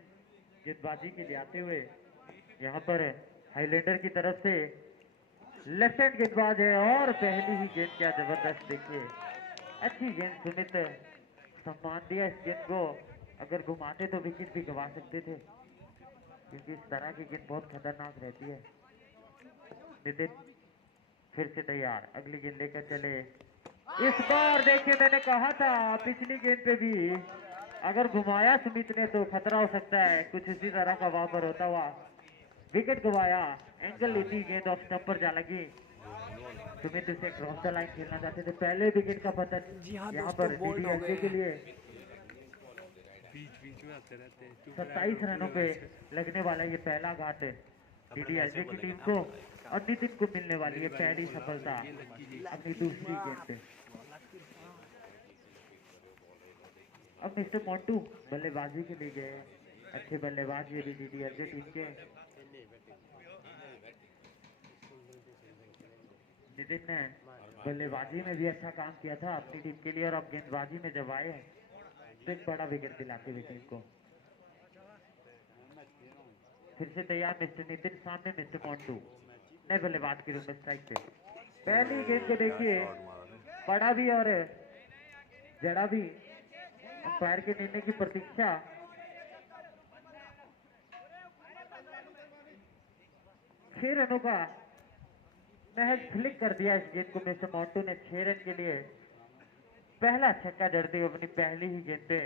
गेंदबाजी के लिए आते हुए यहाँ पर हाईलैंडर की तरफ से लेफ्ट हैंड गेंदबाज है और पहली ही गेंद क्या जबरदस्त, देखिए अच्छी गेंद, सुमित सम्मान दिया इस गेंद को। अगर घुमाते तो विकेट भी गंवा सकते थे, क्योंकि इस तरह की गेंद बहुत खतरनाक रहती है। नितिन फिर से तैयार, अगली गेंद लेकर चले। इस बार देखिए मैंने कहा था पिछली गेंद पे भी अगर घुमाया सुमित ने तो खतरा हो सकता है, कुछ इसी तरह का वहां पर होता हुआ विकेट गवाया। एंगल लेती गेंद ऑफ स्टंप पर जा लगी। सुमित इसे क्रॉस द लाइन खेलना चाहते थे, पहले विकेट का पतन यहाँ पर डीडीएलजे के लिए। बीच में आते रहते हैं 27 रनों पे लगने वाला ये पहला घाट डीडीएलजे की टीम को, और नितिन को मिलने वाली है पहली सफलता अपनी दूसरी गेंद पे। अब मिस्टर मोंटू बल्लेबाजी के लिए गए, अच्छे बल्लेबाज ये भी डीडीएलजे टीम के। नितिन ने बल्लेबाजी में भी अच्छा काम किया था अपनी टीम के लिए, और अब गेंदबाजी में जब आए तो एक बड़ा विकेट दिलाते हुए टीम को। फिर से तैयार मिस्टर नितिन, सामने मिस्टर मोंटू नए बल्लेबाज के रूप में स्ट्राइक पे। पहली गेंद को देखिए पड़ा भी और जड़ा भी, अंपायर के निर्णय की प्रतीक्षा। छह रनों का महज फ्लिक कर दिया इस गेंद को मिस्टर मोंटू ने 6 रन के लिए। पहला छक्का जड़ते हुए अपनी पहली ही गेंद पे,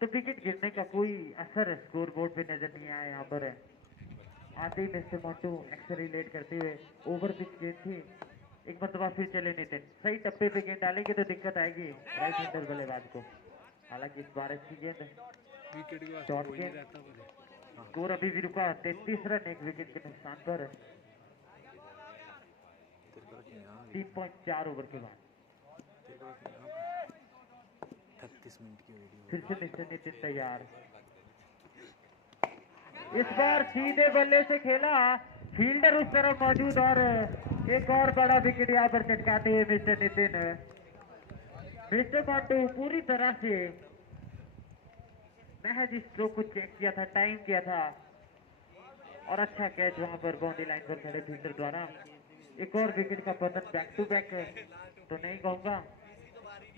तो विकेट गिरने का कोई असर स्कोर बोर्ड पे नजर नहीं आया। यहाँ पर आते ही मिस्टर मोंटू एक्सेलरेट करते हुए ओवर पिच गेंद थी, एक मरतबा फिर चले नितिन, सही टप्पे पे गेंद डालेंगे तो दिक्कत आएगी राइट हैंडर बल्लेबाज को। हालांकि इस बार अच्छी गेंद विकेट के बाद शॉर्ट कोई गेंद, नहीं रहता पर स्कोर अभी भी रुका 33 रन एक विकेट के नुकसान पर 3.4 ओवर के बाद। 36 मिनट की वीडियो। फिर से मिस्टर नितिन तैयार, इस बार सीधे बल्ले से खेला, फील्डर उस तरफ मौजूद और एक और बड़ा विकेट यहाँ पर चटकाते हुए मिस्टर नितिन। मिस्टर मोंटू पूरी तरह से महज इस थ्रो को चेक किया था, टाइम किया था, और अच्छा कैच वहां पर बाउंड्री लाइन पर खड़े फील्डर द्वारा। एक और विकेट का पतन, बैक टू बैक तो नहीं कहूंगा,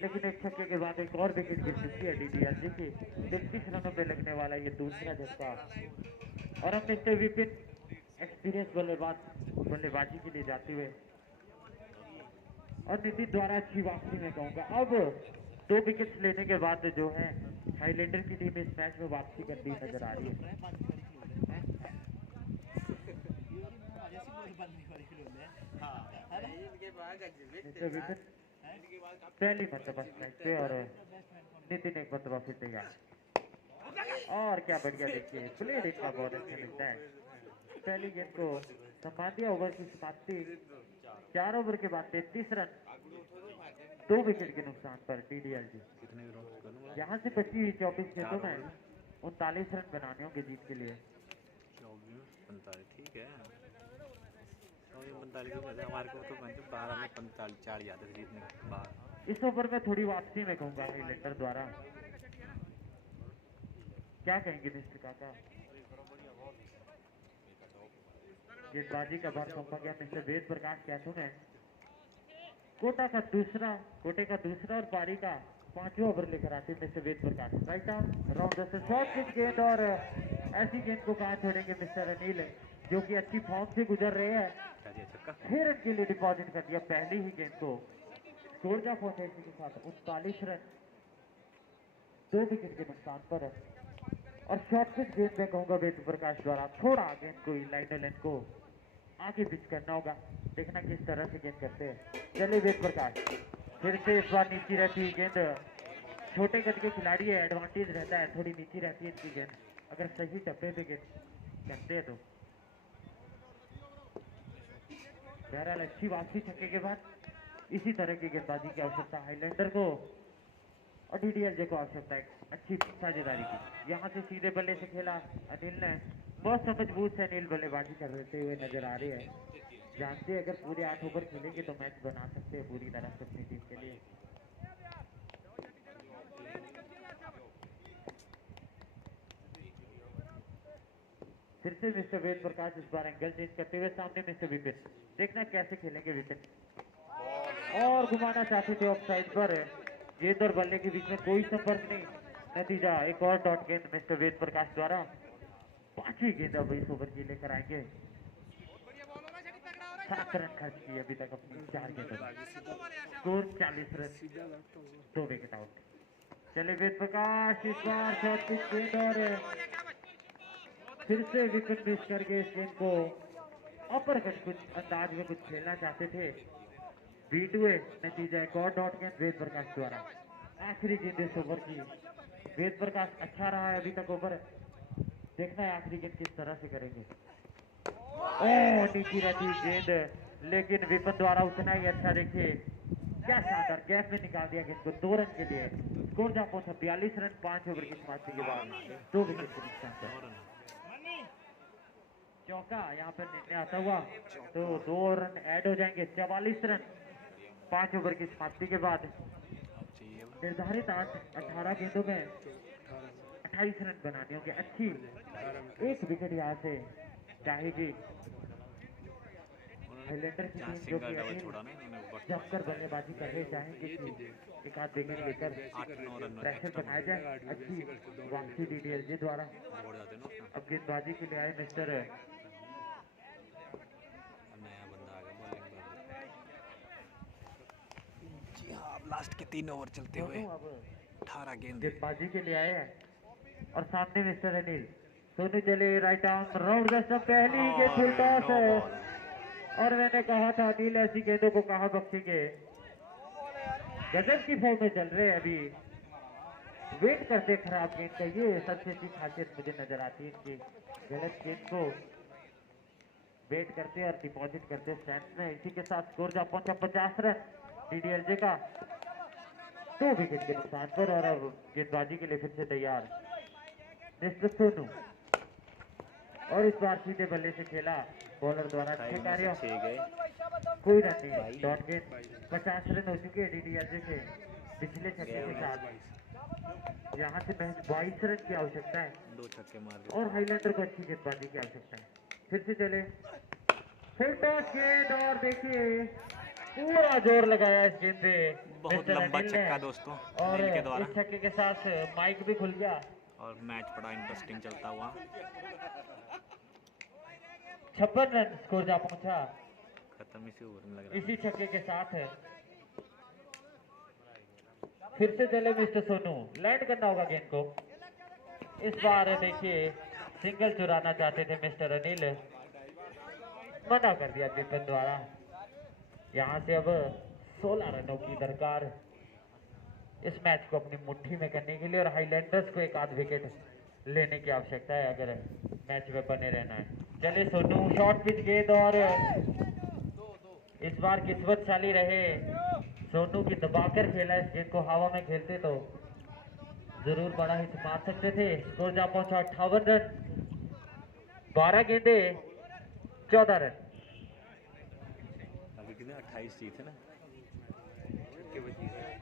लेकिन एक छक्के के बाद एक और विकेट गिर चुकी है डीडीएलजे की। 33 रनों पे लगने वाला ये दूसरा झटका। और अब मिस्टर विपिन एक्सपीरियंस बल्लेबाजी के लिए जाते हुए, और नितिन द्वारा अच्छी वापसी में कहूंगा। अब 2 विकेट्स लेने के बाद जो है हाईलैंडर की टीम इस मैच में वापसी करती नजर आ रही है। मिस्टर विपिन पहली मरतबा स्ट्राइक पे और नितिन एक मरतबा फिर तैयार। और क्या बढ़िया देखिए प्लेड इनका बहुत अच्छा मिलता है। पहली गेंद को संभाल दिया। ओवर की समाप्ति 4 ओवर के बाद 33 रन 2 विकेट के नुकसान पर DDLG। कितने रन करूँगा? यहाँ से बची 24 गेंदों में 39 रन बनाने होंगे जीत के लिए। 45 ठीक है। 45 हमारे को तो 12 में 45 4 याद है जीतने के बाद। इस ओवर में थोड़ी वापसी में कहूँगा हाईलैंडर द्वारा। क्या कहेंगे मिस्टर काका? गेंदबाजी का भार सौंपा गया मिस्टर वेद प्रकाश कैथू ने। कोटे का दूसरा और पारी का 5वां ओवर लेकर आते हैं mister Ved Prakash. Right arm round से शॉर्ट पिच गेंद और ऐसी गेंद को कहाँ छोड़ेंगे मिस्टर अनिल जो कि अच्छी फॉर्म से गुजर रहे हैं। 6 रन के लिए डिपॉजिट कर दिया पहली ही गेंद को। स्कोर का पहुंचा इसी के साथ 39 रन 2 विकेट के नुकसान पर। और शॉर्ट पिच गेंद में कहूंगा वेद प्रकाश द्वारा थोड़ा गेंद को लाइन को आगे पिच करना होगा। देखना किस तरह से गेंद करते हैं। चलिए वेद प्रकाश फिर से इस बार नीचे रहती है गेंद। छोटे कद के खिलाड़ी है एडवांटेज रहता है थोड़ी नीचे रहती है इनकी गेंद अगर सही टप्पे पे गेंद करते हैं तो। बहरहाल अच्छी वापसी छक्के के बाद इसी तरह की गेंदबाजी की आवश्यकता हाईलैंडर को और DDLJ को आवश्यकता है अच्छी साझेदारी की। यहाँ से सीधे बल्ले से खेला अनिल ने। बहुत समझबूझ से अनिल बल्लेबाजी करते हुए नजर आ रहे हैं। जानते हैं अगर पूरे 8 ओवर खेलेंगे तो मैच बना सकते हैं पूरी तरह से अपनी टीम के लिए। फिर से मिस्टर वेद प्रकाश इस बार एंगल चेंज करते हुए सामने मिस्टर विपिन। देखना कैसे खेलेंगे विपिन। और घुमाना चाहते थे ऑफ साइड पर। गेंद और बल्ले के बीच में कोई संपर्क नहीं। नतीजा एक और डॉट गेंद मिस्टर वेद प्रकाश द्वारा। 5वीं गेंद अब इस ओवर की लेकर आएंगे। 7 रन खर्च किए अभी तक अपनी 4 गेंदों। Score 40 run 2 wicket out. चले वेद प्रकाश इस बार शॉर्ट पिच गेंद और फिर से विकेट मिस करके इस गेंद को अपर कट कुछ अंदाज में कुछ खेलना चाहते थे बीट हुए। नतीजा एक और डॉट गेंद वेद प्रकाश द्वारा। आखिरी गेंद इस ओवर की। वेद प्रकाश अच्छा रहा है अभी तक ओवर। देखना है आखिरी गेंद किस तरह से करेंगे। नीचे रहती गेंद लेकिन विपिन द्वारा उतना ही अच्छा देखिए क्या शानदार गैप में निकाल दिया गेंद को 2 रन के लिए। स्कोर जहाँ पहुंचा 42 रन 5 ओवर की समाप्ति के बाद 2 विकेट के नुकसान पर। चौका यहाँ पर निर्णय आता हुआ तो 2 रन ऐड हो जाएंगे। 44 रन 5 ओवर की समाप्ति के बाद। निर्धारित 18 गेंदों में 28 रन बनाने होंगे। अच्छी 1 विकेट यहाँ से चाहेगी हाईलैंडर की टीम जो कि जमकर बल्लेबाजी कर रहे चाहेंगे कि एक आध विकेट लेकर प्रेशर बनाया जाए। अच्छी वापसी DDLJ द्वारा। अब गेंदबाजी के लिए आए मिस्टर लास्ट के 3 ओवर चलते हुए 18 गेंदबाजी के लिए आए हैं और सामने मिस्टर अनिल। सोनू चले राइट आर्म राउंड द पहली गेंद फुल टॉस है और मैंने कहा था अनिल ऐसी गेंदों को कहाँ बख्शेंगे। गजब की फॉर्म में चल रहे हैं अभी। वेट करते खराब गेंद का ये सबसे अच्छी खासियत मुझे नजर आती है इनकी। गलत गेंद को वेट करते और डिपॉजिट करते स्टैंड में। इसी के साथ स्कोर जा पहुंचा 50 रन DDLJ का 2 विकेट के नुकसान पर। और अब गेंदबाजी के लिए फिर से तैयार मिस्टर सोनू और इस बार सीधे बल्ले से खेला बॉलर द्वारा। अच्छे कार्य कोई रन नहीं डॉट गेंद। 50 रन हो चुके हैं DDLJ से पिछले छक्के के साथ। यहाँ से महज 22 रन की आवश्यकता है 2 छक्के मार और हाईलैंडर को अच्छी गेंदबाजी की आवश्यकता है। फिर से चले फुल टॉस गेंद और देखिए पूरा जोर लगाया इस गेंद पे बहुत लंबा छक्का दोस्तों और के द्वारा। इस छक्के के साथ माइक भी खुल गया और मैच बड़ा इंटरेस्टिंग चलता हुआ। 56 रन स्कोर जा पहुंचा खत्म इसी ओवर में लग रहा है। इसी छक्के के साथ है। फिर से चले मिस्टर सोनू लैंड करना होगा गेंद को। इस बार देखिए सिंगल चुराना चाहते थे मिस्टर अनिल। मना कर दिया विपिन द्वारा। यहाँ से अब 16 रनों की दरकार इस मैच को अपनी मुट्ठी में करने के लिए, और हाईलैंडर्स को एक आध विकेट लेने की आवश्यकता है अगर मैच में बने रहना है। चले सोनू, शॉर्ट पिच गेंद, और इस बार किस्मतशाली रहे सोनू की, दबाकर खेला इस गेंद को। हवा में खेलते तो जरूर बड़ा हिट मार सकते थे। स्कोर जा पहुंचा 58 रन, 12 गेंदे 14 रन। अभी कितने 28 जीते ना।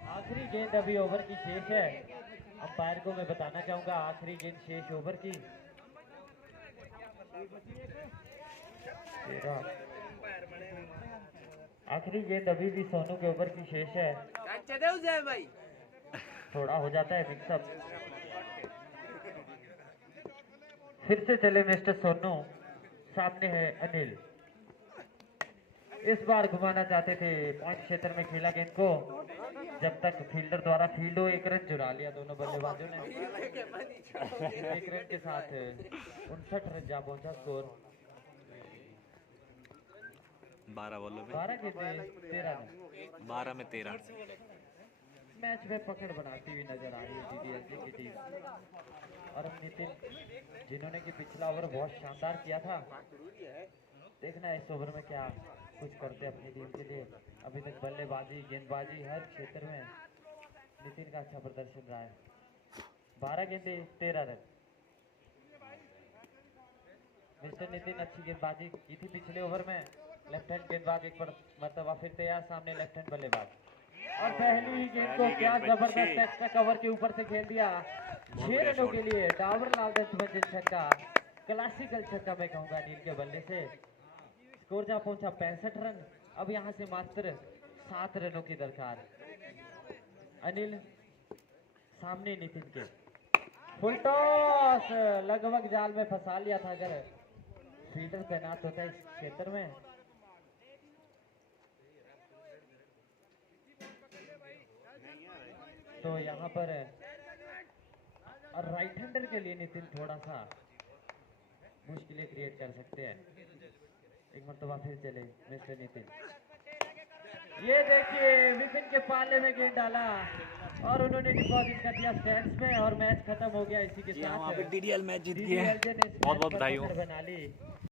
आखिरी गेंद अभी ओवर की शेष है। अंपायर को मैं बताना चाहूंगा आखिरी गेंद शेष ओवर की। आखिरी गेंद अभी भी सोनू के ओवर की शेष है। थोड़ा हो जाता है मिक्सअप। फिर से चले मिस्टर सोनू, सामने है अनिल। इस बार घुमाना चाहते थे, पॉइंट क्षेत्र में खेला गेंद को, जब तक फील्डर द्वारा फील्ड हो। 1 रन चुरा लिया दोनों बल्लेबाजों ने। 1 रन के साथ 59 रन जा पहुंचा स्कोर। 12 बॉलों में 12 के 13 रन। 12 में 13। मैच में पकड़ बनाती हुई नजर आ रही है जीडीएसजी की टीम। और अब नितिन, जिन्होंने कि पिछला ओवर बहुत शानदार किया था, देखना है इस ओवर में क्या कुछ करते अपनी टीम के लिए। अभी तक बल्लेबाजी, गेंदबाजी, हर क्षेत्र में नितिन का अच्छा प्रदर्शन रहा है। 12 गेंदे 13 रन। मिस्टर नितिन अच्छी गेंदबाजी की थी पिछले ओवर में। लेफ्ट हैंड गेंदबाज एक मरतबा फिर तैयार, सामने लेफ्ट हैंड बल्लेबाज, और पहली ही गेंद को क्या जबरदस्त एक्स्ट्रा कवर के ऊपर से खेल दिया। 6 रनों के लिए डावर लाल दत्त छक्का, क्लासिकल छक्का मैं कहूंगा अनिल के बल्ले से। स्कोर जा पहुंचा 65 रन। अब यहां से मात्र 7 रनों की दरकार। अनिल सामने नितिन के, फुल टॉस लगभग जाल में फंसा लिया था अगर फील्डर तैनात होता है इस क्षेत्र में। तो यहाँ पर राइट हैंडर के लिए नितिन थोड़ा सा मुश्किलें क्रिएट कर सकते हैं। एक मरतबा फिर चले मिस्टर नितिन, ये देखिए विपिन के पाले में गेंद डाला और उन्होंने डिपॉजिट कर दिया स्टैंड्स में, और मैच खत्म हो गया इसी के साथ। DDL मैच जीत गए। DDLJ ने बहुत बहुत बधाई हो। बना ली।